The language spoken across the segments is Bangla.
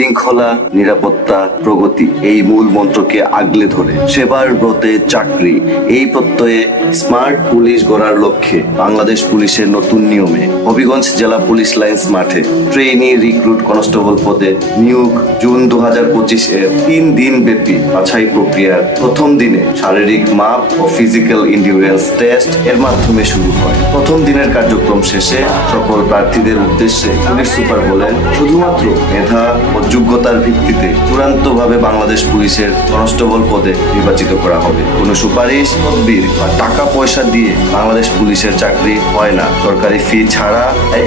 শৃঙ্খলা, নিরাপত্তা, প্রগতি এই মূল মন্ত্রকে আগলে ধরে সেবার ব্রতে চাকরি এই প্রত্যয়ে স্মার্ট পুলিশ গড়ার লক্ষ্যে বাংলাদেশ পুলিশের নতুন নিয়মে হবিগঞ্জ জেলা পুলিশ লাইন্স মাঠে ট্রেনি রিক্রুট কনস্টেবল পদে নিয়োগ জুন 2025 এর 3 দিন ব্যাপী বাছাই প্রক্রিয়ার প্রথম দিনে শারীরিক মাপ ও ফিজিক্যাল এন্ডিউরেন্স টেস্ট এর মাধ্যমে শুরু হয়। প্রথম দিনের কার্যক্রম শেষে সকল প্রার্থীদের উদ্দেশ্যে পুলিশ সুপার বলেন, শুধুমাত্র মেধা ও যোগ্যতার ভিত্তিতে চূড়ান্তভাবে বাংলাদেশ পুলিশের কনস্টেবল পদে নির্বাচিত করা হবে। কোনো সুপারিশ, তদবির বা টাকা পয়সা দিয়ে বাংলাদেশ পুলিশের চাকরি হয় না। সরকারি ফি ছাড়া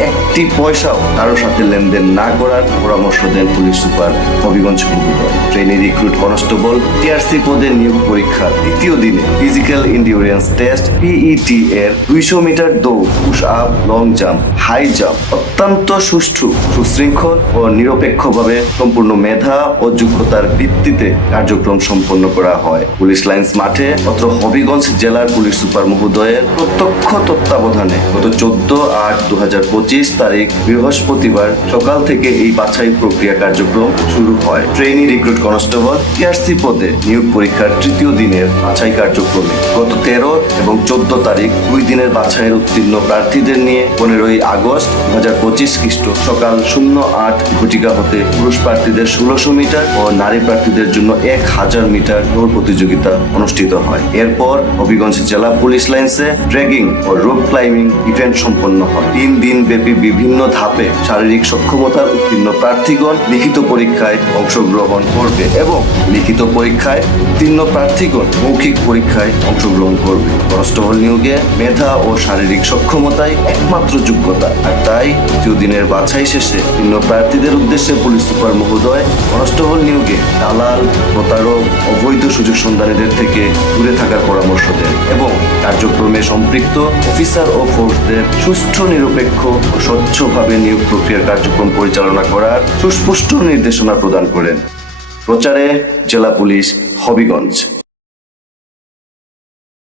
একটি পয়সাও কারোর সাথে লেনদেন না করার পরামর্শ দেন পুলিশ সুপার হবিগঞ্জ মহোদয়। ট্রেনি রিক্রুট কনস্টেবল টিআরসি পদে নিয়োগ পরীক্ষা দ্বিতীয় দিনে ফিজিক্যাল এন্ডিউরেন্স টেস্ট পিইটি এর 200 মিটার দৌড়, push up, long jump, high jump অত্যন্ত সুষ্ঠু, সুশৃঙ্খল ও নিরপেক্ষভাবে সম্পূর্ণ মেধা ও যোগ্যতার ভিত্তিতে কার্যক্রম সম্পন্ন করা হয়। পুলিশ লাইন্স মাঠে অত্র হবিগঞ্জ জেলার পুলিশ সুপার মহোদয়ের প্রত্যক্ষ তত্ত্বাবধানে গত 14/8/2025 তারিখ বৃহস্পতিবার সকাল থেকে এই বাছাই প্রক্রিয়া কার্যক্রম শুরু হয়। ট্রেনি রিক্রুট কনস্টেবল টিআরসি পদে নিয়োগ পরীক্ষার তৃতীয় দিনের বাছাই কার্যক্রমে গত 13 এবং 14 তারিখ 2 দিনের বাছাইয়ের উত্তীর্ণ প্রার্থীদের নিয়ে 15 আগস্ট 2025 খ্রিস্ট সকাল 08 ঘটিকা হতে পুরুষ প্রার্থীদের 1600 মিটার ও নারী প্রার্থীদের জন্য 1000 মিটার দৌড় প্রতিযোগিতা অনুষ্ঠিত হয়। এরপর হবিগঞ্জ জেলা পুলিশ লাইন্সে ট্রেকিং ও রোপ ক্লাইম্বিং ইভেন্ট সম্পন্ন হয়। 3 দিন ব্যাপী বিভিন্ন ধাপে শারীরিক সক্ষমতার উত্তীর্ণ প্রার্থীগণ লিখিত পরীক্ষায় অংশগ্রহণ করবে এবং লিখিত পরীক্ষায় উত্তীর্ণ প্রার্থীগণ মৌখিক পরীক্ষায় অংশগ্রহণ করবে। কনস্টেবল নিয়োগে মেধা ও শারীরিক সক্ষমতাই একমাত্র যোগ্যতা। আর তাই তৃতীয় দিনের বাছাই শেষে ভিন্ন প্রার্থীদের উদ্দেশ্যে পুলিশ সুপার মহোদয় কনস্টেবল নিয়োগে দালাল, প্রতারক, অবৈধ সুযোগ সন্ধানীদের থেকে দূরে থাকার পরামর্শ দেন এবং কার্যক্রমে সম্পৃক্ত অফিসার ও ফোর্সদের সুষ্ঠু, নিরপেক্ষ ও স্বচ্ছভাবে নিয়োগ প্রক্রিয়ার কার্যক্রম পরিচালনা করার সুস্পষ্ট নির্দেশনা প্রদান করেন। প্রচারে জেলা পুলিশ হবিগঞ্জ।